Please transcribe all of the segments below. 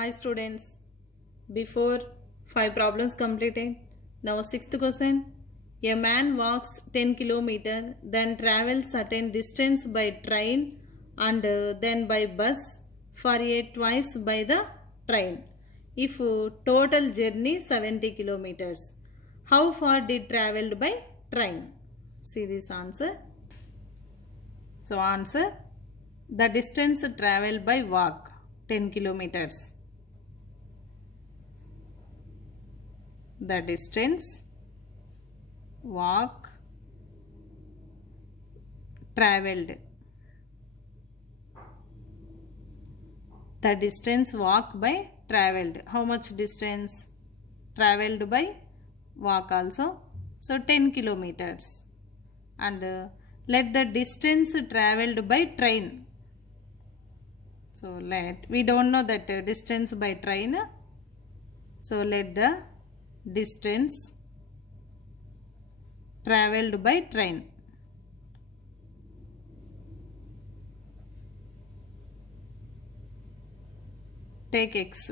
Hi students, before 5 problems completed, now 6th question. A man walks 10 km, then travels certain distance by train and then by bus for a twice by the train. If total journey 70 kilometers, how far did traveled by train? See this answer. So answer, the distance traveled by walk 10 kilometers. The distance walk traveled. The distance walk by traveled. How much distance traveled by walk also? So 10 kilometers. And let the distance traveled by train. So we don't know that distance by train. So let the distance traveled by train. Take x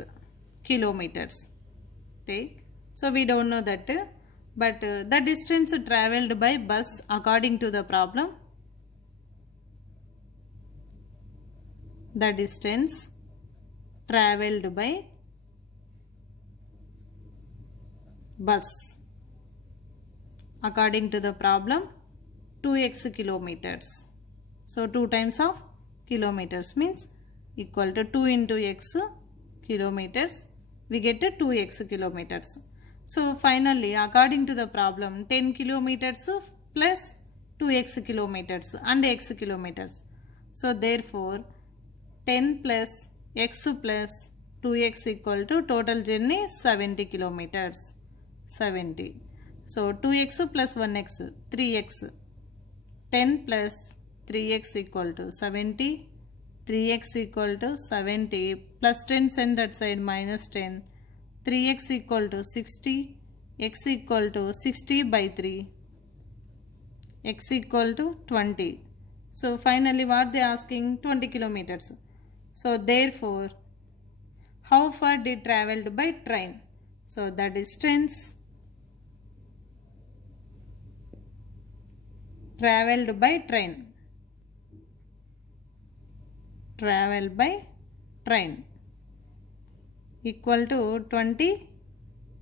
kilometers. Take. So we don't know that, but the distance traveled by bus according to the problem. The distance traveled by bus according to the problem 2x kilometers. So 2 times of kilometers means equal to 2 into x kilometers. We get 2x kilometers. So finally according to the problem 10 kilometers plus 2x kilometers and x kilometers. So therefore 10 plus x plus 2x equal to total journey 70 kilometers. 70. So 2x plus 1x, 3x. 10 plus 3x equal to 70. 3x equal to 70 plus 10 send that side minus 10. 3x equal to 60. X equal to 60 by 3. X equal to 20. So finally what they asking? 20 kilometers. So therefore how far did traveled by train? So the distance traveled by train. Travel by train equal to 20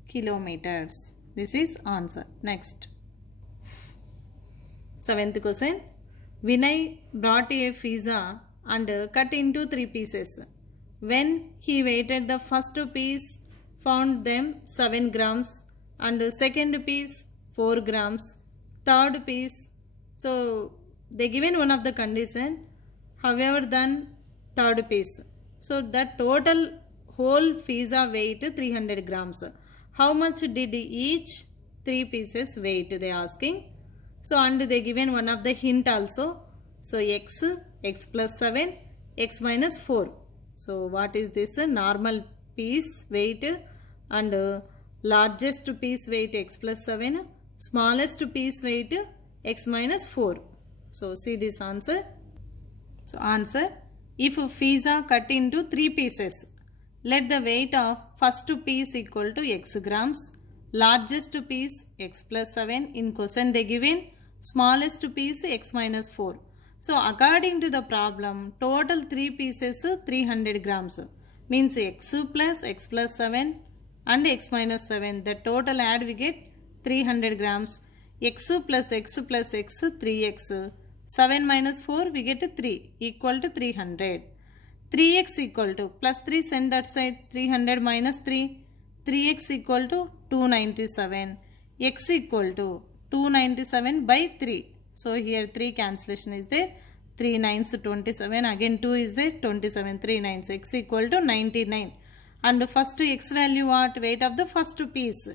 kilometers. This is answer. Next. 7th question. Vinay brought a pizza and cut into 3 pieces. When he weighted the first piece, found them 7 grams and second piece 4 grams, third piece. So they given one of the condition, however done third piece. So the total whole pizza weight 300 grams. How much did each 3 pieces weight they asking? So and they given one of the hint also. So x plus 7, x minus 4. So what is this? Normal piece weight and largest piece weight x plus 7, smallest piece weight x minus 4. So see this answer. So answer, if pizza cut into 3 pieces, let the weight of first piece equal to x grams, largest piece x plus 7, in question they given smallest piece x minus 4. So according to the problem, total 3 pieces 300 grams means x plus 7 and x minus 7. The total add we get 300 grams. X plus x plus x 3x. 7 minus 4 we get 3 equal to 300. 3x equal to plus 3 send that side 300 minus 3. 3x equal to 297. X equal to 297 by 3. So here 3 cancellation is there. 3 9s 27. Again 2 is there. 27. 3 9s. X equal to 99. And first x value what? Weight of the first piece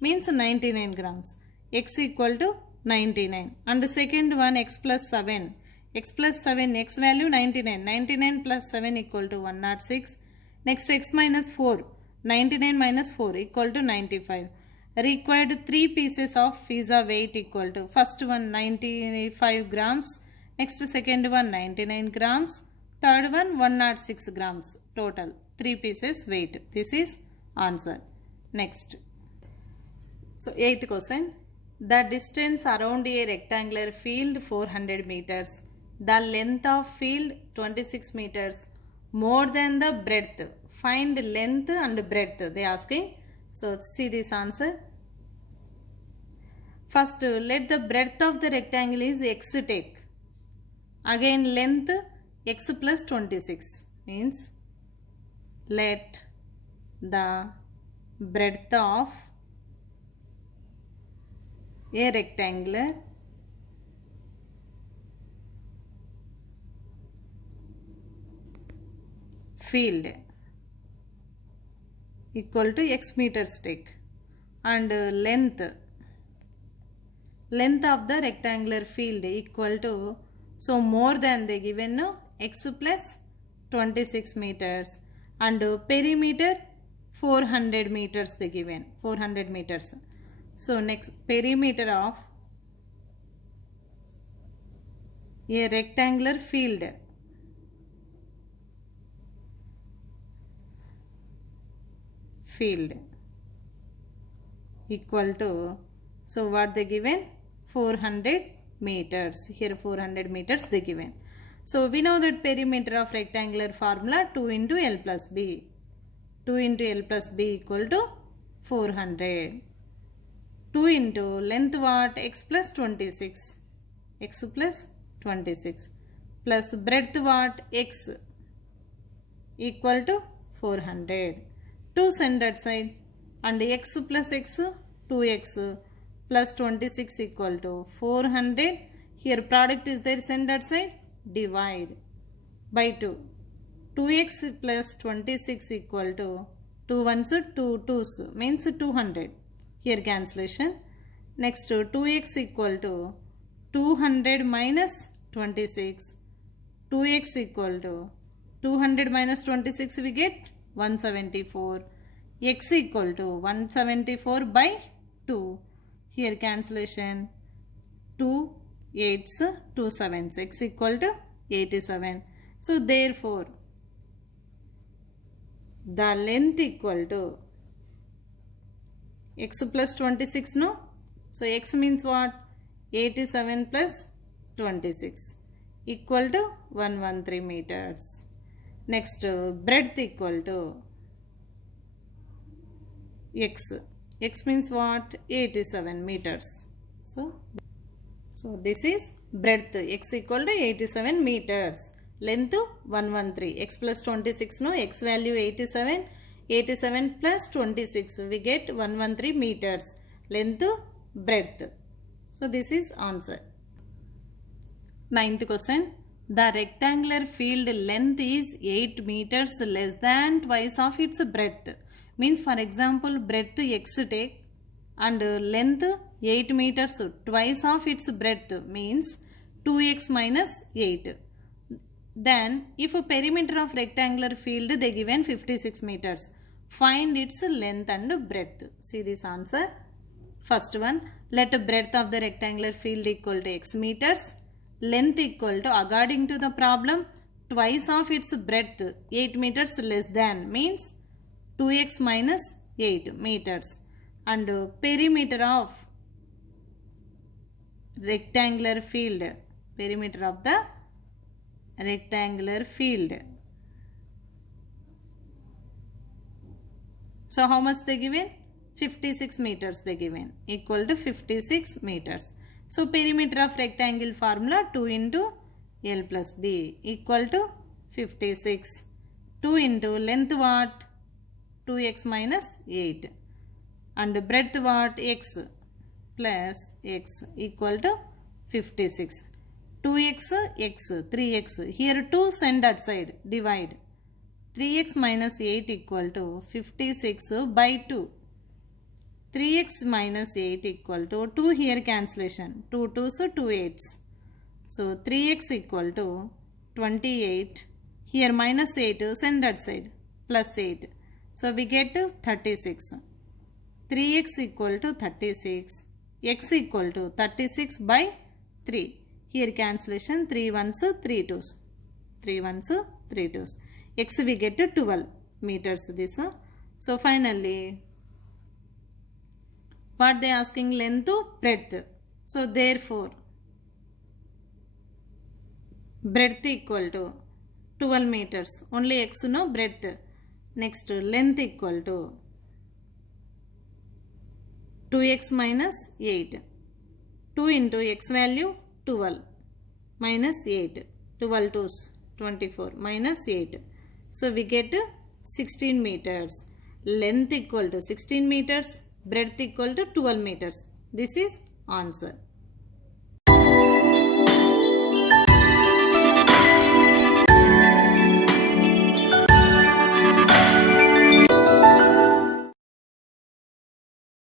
means 99 grams. X equal to 99. And the second one x plus 7. X plus 7 x value 99. 99 plus 7 equal to 106. Next x minus 4. 99 minus 4 equal to 95. Required 3 pieces of pizza weight equal to first one 95 grams. Next second one 99 grams. Third one 106 grams total. 3 pieces weight. This is answer. Next. So 8th question. The distance around a rectangular field 400 meters. The length of field 26 meters. More than the breadth. Find length and breadth. They are asking. So see this answer. First, let the breadth of the rectangle is x take. Again length x plus 26 means let the breadth of a rectangular field equal to x meters take, and length of the rectangular field equal to, so more than they given no, x plus 26 meters, and perimeter 400 meters they given, 400 meters. So next, perimeter of a rectangular field equal to, so what they given, 400 meters. Here 400 meters they given. So we know that perimeter of rectangular formula 2 into L plus B. 2 into L plus B equal to 400. 2 into length what, x plus 26. X plus 26 plus breadth what, x equal to 400. 2 send that side, and x plus x 2x plus 26 equal to 400. Here product is there, send that side, divide by 2. 2x plus 26 equal to 2 ones 2 twos means 200. Here cancellation. Next 2x equal to 200 minus 26. 2x equal to 200 minus 26 we get 174. X equal to 174 by 2. Here cancellation. 2 8s 2 7s, x equal to 87. So therefore the length equal to x plus 26 no. So x means what, 87 plus 26 equal to 113 meters. Next breadth equal to x. X means what, 87 meters. So this is breadth, x equal to 87 meters. Length 113. X plus 26 no, x value 87. 87 plus 26 we get 113 meters. Length, breadth. So this is answer. 9th question. The rectangular field length is 8 meters less than twice of its breadth. Means for example breadth x take and length 8 meters twice of its breadth means 2x minus 8. Then if a perimeter of rectangular field they given 56 meters. Find its length and breadth. See this answer. First one, let breadth of the rectangular field equal to x meters. Length equal to, according to the problem, twice of its breadth 8 meters less than means 2x minus 8 meters. And perimeter of rectangular field, perimeter of the rectangular field. So how much they given? 56 meters they given, equal to 56 meters. So perimeter of rectangle formula 2 into L plus B equal to 56. 2 into length what? 2x minus 8. And breadth what? X plus x equal to 56. 2x, x, 3x. Here 2 send that side, divide. 3x minus 8 equal to 56 by 2. 3x minus 8 equal to 2, here cancellation. 2 2s, 2 8s. So 3x equal to 28. Here minus 8, send that side, plus 8. So we get 36. 3x equal to 36. X equal to 36 by 3. Here cancellation, 3 1s, 3 2s. 3 1s, 3 2s. X we get to 12. meters this. So finally what they asking, length breadth. So therefore breadth equal to 12 meters, only x no breadth. Next length equal to 2x minus 8. 2 into x value 12 minus 8. 12 2's 24 minus 8. So we get 16 meters. Length equal to 16 meters. Breadth equal to 12 meters. This is answer.